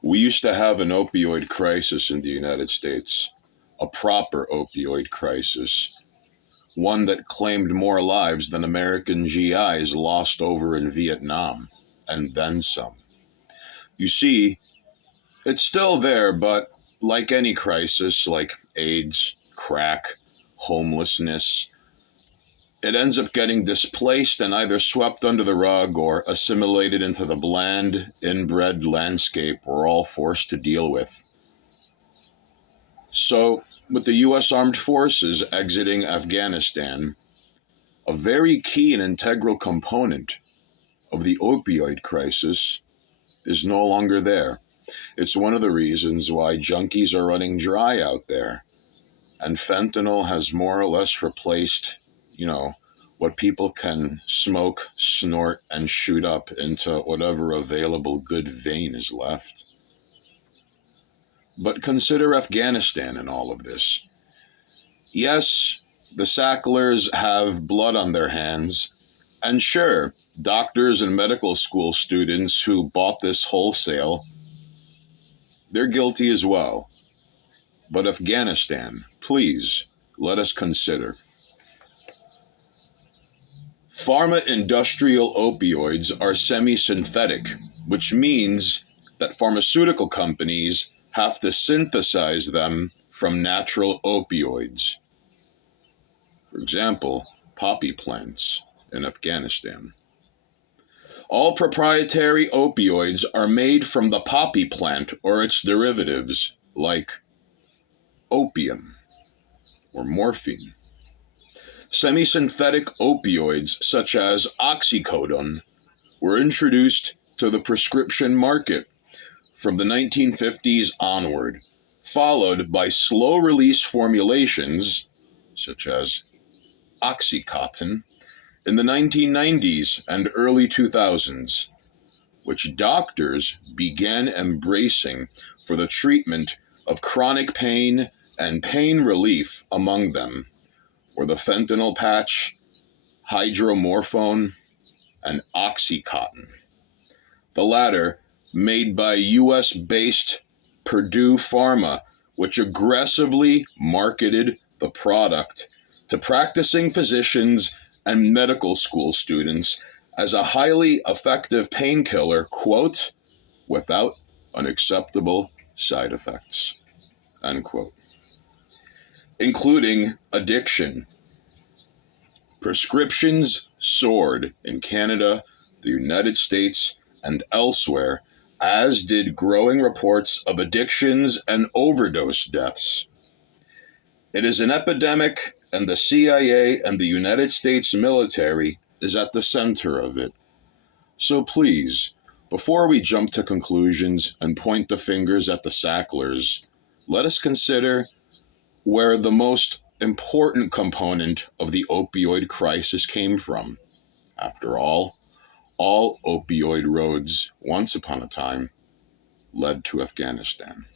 We used to have an opioid crisis in the United States, a proper opioid crisis, one that claimed more lives than American GIs lost over in Vietnam, and then some. You see, it's still there, but like any crisis, like AIDS, crack, homelessness, it ends up getting displaced and either swept under the rug or assimilated into the bland, inbred landscape we're all forced to deal with. So, with the US Armed Forces exiting Afghanistan, a very key and integral component of the opioid crisis is no longer there. It's one of the reasons why junkies are running dry out there. And fentanyl has more or less replaced, what people can smoke, snort, and shoot up into whatever available good vein is left. But consider Afghanistan in all of this. Yes, the Sacklers have blood on their hands, and sure, doctors and medical school students who bought this wholesale, they're guilty as well. But Afghanistan, please, let us consider. Pharma industrial opioids are semi-synthetic, which means that pharmaceutical companies have to synthesize them from natural opioids. For example, poppy plants in Afghanistan. All proprietary opioids are made from the poppy plant or its derivatives, like opium or morphine. Semi-synthetic opioids such as oxycodone were introduced to the prescription market from the 1950s onward, followed by slow-release formulations such as Oxycontin in the 1990s and early 2000s, which doctors began embracing for the treatment of chronic pain and pain relief. Among them were the fentanyl patch, hydromorphone, and Oxycontin. The latter made by US-based Purdue Pharma, which aggressively marketed the product to practicing physicians and medical school students as a highly effective painkiller, quote, without unacceptable side effects, unquote, including addiction. Prescriptions soared in Canada, the United States, and elsewhere, as did growing reports of addictions and overdose deaths. It is an epidemic, and the CIA and the United States military is at the center of it. So please, before we jump to conclusions and point the fingers at the Sacklers, let us consider where the most important component of the opioid crisis came from. After all opioid roads, once upon a time, led to Afghanistan.